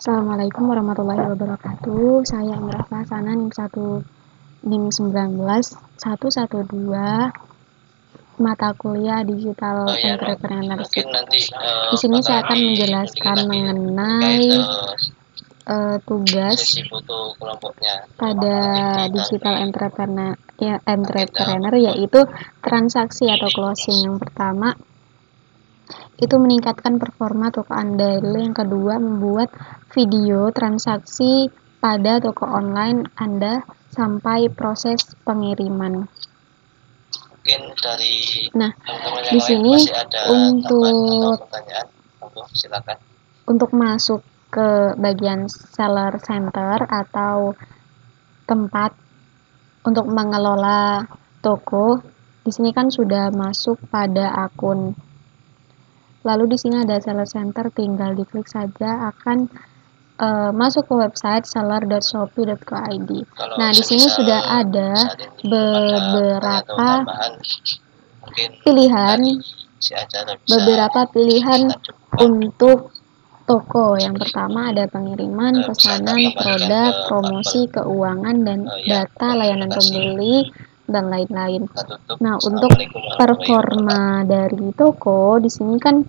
Assalamualaikum warahmatullahi wabarakatuh. Saya Imrah Fahsana NIM 1 NIM 19 112 mata kuliah Digital Entrepreneurship. Di sini saya akan menjelaskan mengenai tugas pada digital entrepreneur yaitu transaksi atau closing. Yang pertama itu meningkatkan performa toko Anda. Lalu yang kedua, membuat video transaksi pada toko online Anda sampai proses pengiriman. Nah, di sini untuk masuk ke bagian seller center atau tempat untuk mengelola toko, di sini kan sudah masuk pada akun. Lalu di sini ada seller center, tinggal diklik saja akan masuk ke website seller.shopee.co.id. Nah, di sini sudah ada beberapa pilihan untuk toko. Yang pertama ada pengiriman, pesanan, produk, promosi, keuangan, dan data layanan pembeli, dan lain-lain. Nah, untuk performa dari toko di sini kan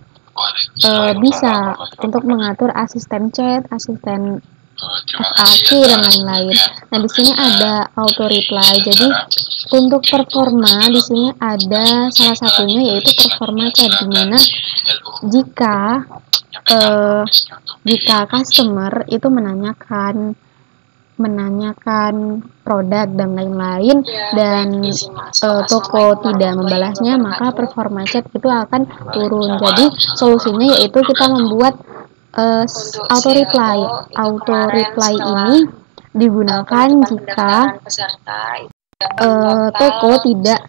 bisa untuk mengatur asisten chat, asisten FAQ, dan lain-lain. Nah, di sini ada auto reply. Jadi untuk performa di sini ada salah satunya yaitu performa chat, di mana jika customer itu menanyakan produk dan lain-lain dan toko tidak membalasnya, maka performa chat itu akan turun. Jadi solusinya yaitu kita membuat auto reply ini digunakan jika toko tidak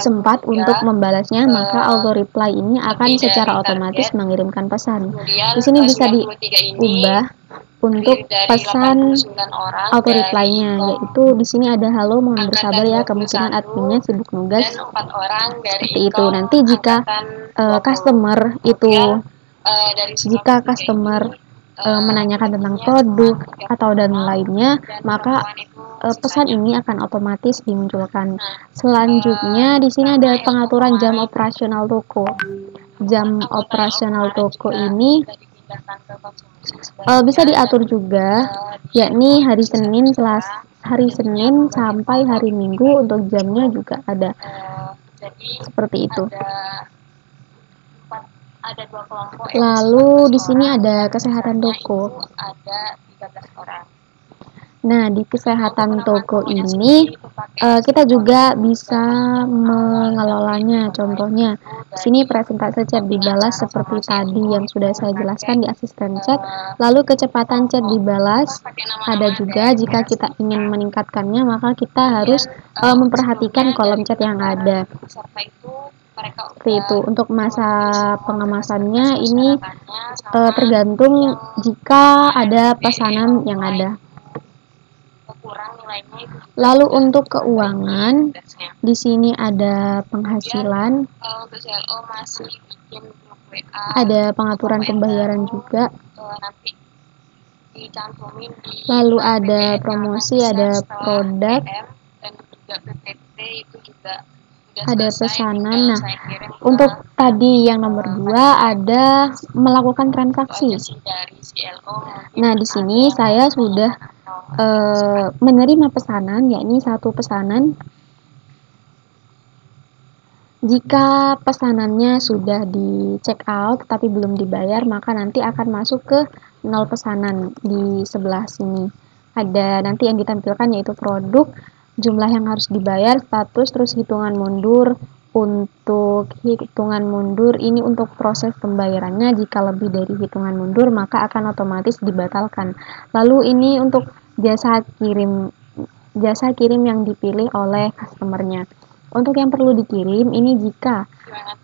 sempat untuk membalasnya, maka auto reply ini akan secara otomatis mengirimkan pesan. Di sini bisa diubah untuk pesan auto reply-nya, yaitu di sini ada halo, mohon bersabar ya, kemungkinan adminnya sibuk nugas, seperti itu. Nanti jika customer menanyakan tentang produk atau dan lainnya, maka pesan ini akan otomatis dimunculkan. Selanjutnya di sini ada pengaturan jam operasional toko. Jam operasional toko ini bisa diatur juga, yakni hari Senin sampai hari Minggu, untuk jamnya juga ada. Seperti itu. Lalu di sini ada kesehatan toko. Nah, di kesehatan toko ini kita juga bisa mengelolanya. Contohnya, di sini presentase chat dibalas seperti tadi yang sudah saya jelaskan di asisten chat. Lalu kecepatan chat dibalas ada juga. Jika kita ingin meningkatkannya, maka kita harus memperhatikan kolom chat yang ada. Seperti itu. Untuk masa pengemasannya ini tergantung jika ada pesanan yang ada. Lalu untuk keuangan, di sini ada penghasilan, ada pengaturan pembayaran juga. Lalu ada promosi, ada produk, ada pesanan. Nah, untuk tadi yang nomor 2 ada melakukan transaksi. Nah, di sini saya sudah menerima pesanan, yakni satu pesanan. Jika pesanannya sudah di check out tapi belum dibayar, maka nanti akan masuk ke 0 pesanan. Di sebelah sini ada nanti yang ditampilkan yaitu produk, jumlah yang harus dibayar, status, terus hitungan mundur. Untuk hitungan mundur ini untuk proses pembayarannya, jika lebih dari hitungan mundur maka akan otomatis dibatalkan. Lalu ini untuk jasa kirim yang dipilih oleh customernya. Untuk yang perlu dikirim ini jika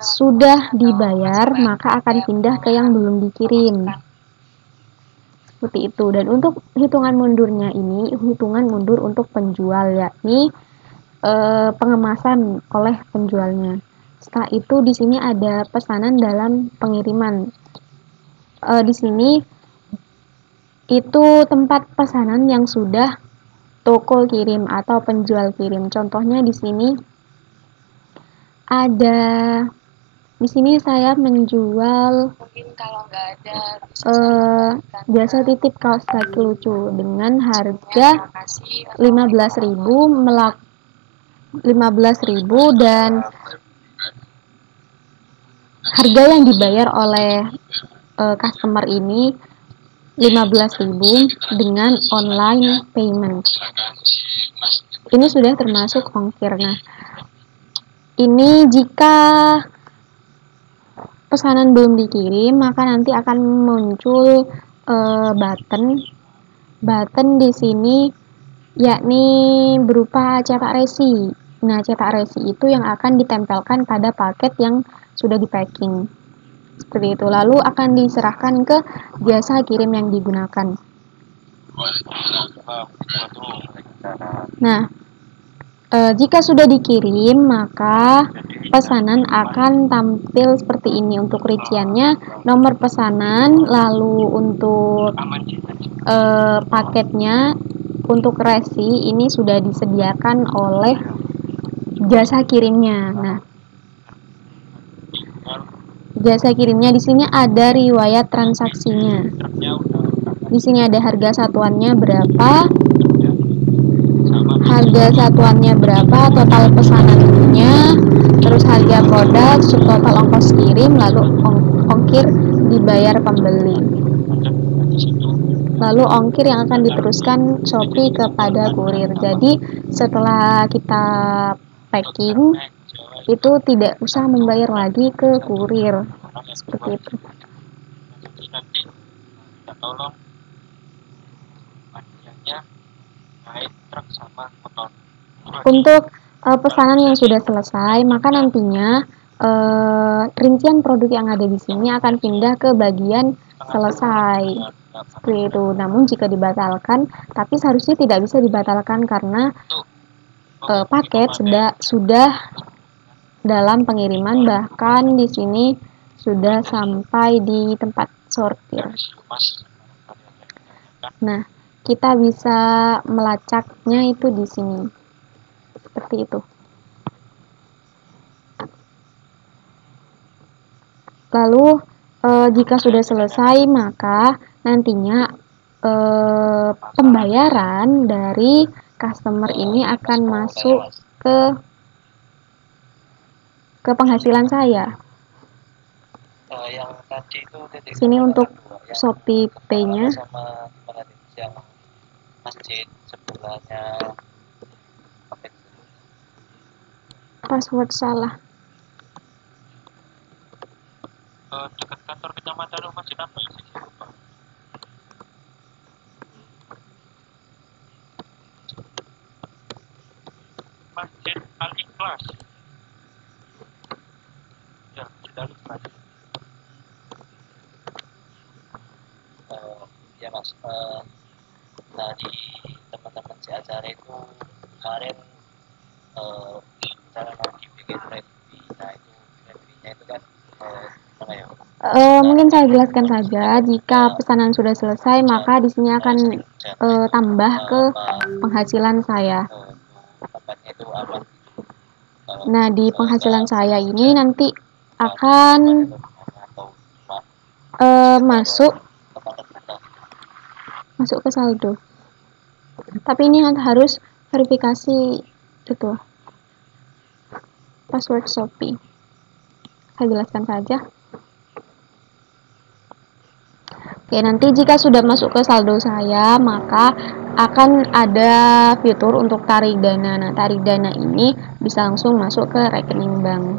sudah dibayar maka akan pindah ke yang belum dikirim. Seperti itu. Dan untuk hitungan mundurnya ini hitungan mundur untuk penjual, yakni pengemasan oleh penjualnya. Setelah itu di sini ada pesanan dalam pengiriman. Di sini itu tempat pesanan yang sudah toko kirim atau penjual kirim. Contohnya di sini ada, di sini saya menjual Mungkin kalau nggak ada biasa titip kaos kaki lucu dengan harga kasih 15.000 dan harga yang dibayar oleh customer ini 15.000 dengan online payment. Ini sudah termasuk ongkir. Nah, ini jika pesanan belum dikirim, maka nanti akan muncul button di sini, yakni berupa cetak resi. Nah, cetak resi itu yang akan ditempelkan pada paket yang sudah di packing. Seperti itu. Lalu akan diserahkan ke jasa kirim yang digunakan. Nah, jika sudah dikirim, maka pesanan akan tampil seperti ini. Untuk rinciannya, nomor pesanan, lalu untuk paketnya, untuk resi ini sudah disediakan oleh jasa kirimnya. Nah, jasa kirimnya di sini ada riwayat transaksinya. Di sini ada harga satuannya berapa, total pesanannya, terus harga produk, subtotal ongkos kirim, lalu ongkir dibayar pembeli. Lalu ongkir yang akan diteruskan Shopee kepada kurir. Jadi setelah kita packing, itu tidak usah membayar lagi ke kurir. Seperti itu. Untuk pesanan yang sudah selesai, maka nantinya rincian produk yang ada di sini akan pindah ke bagian selesai. Seperti itu. Namun jika dibatalkan, tapi seharusnya tidak bisa dibatalkan karena paket sudah dalam pengiriman, bahkan di sini sudah sampai di tempat sortir. Nah, kita bisa melacaknya itu di sini. Seperti itu. Lalu jika sudah selesai, maka nantinya pembayaran dari customer ini akan masuk ke penghasilan saya. Sini untuk Shopee Pay-nya. Password salah. Dekat kantor kecamatan masjid apa ya? Masjid Al-Ikhlas. Ya, Masjid Al-Ikhlas. Ya mas, tadi teman-teman si acara itu kemarin cara lagi bikin review. Nah itu reviewnya itu kan gimana ya? Mungkin saya jelaskan saja, jika pesanan sudah selesai, maka di sini akan tambah ke penghasilan saya. Nah, di penghasilan saya ini nanti akan masuk ke saldo. Tapi ini harus verifikasi itu password Shopee. Saya jelaskan saja. Oke, nanti jika sudah masuk ke saldo saya, maka akan ada fitur untuk tarik dana. Nah, tarik dana ini bisa langsung masuk ke rekening bank.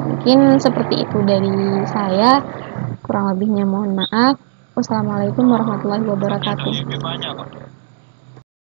Mungkin seperti itu dari saya. Kurang lebihnya mohon maaf. Wassalamualaikum warahmatullahi wabarakatuh.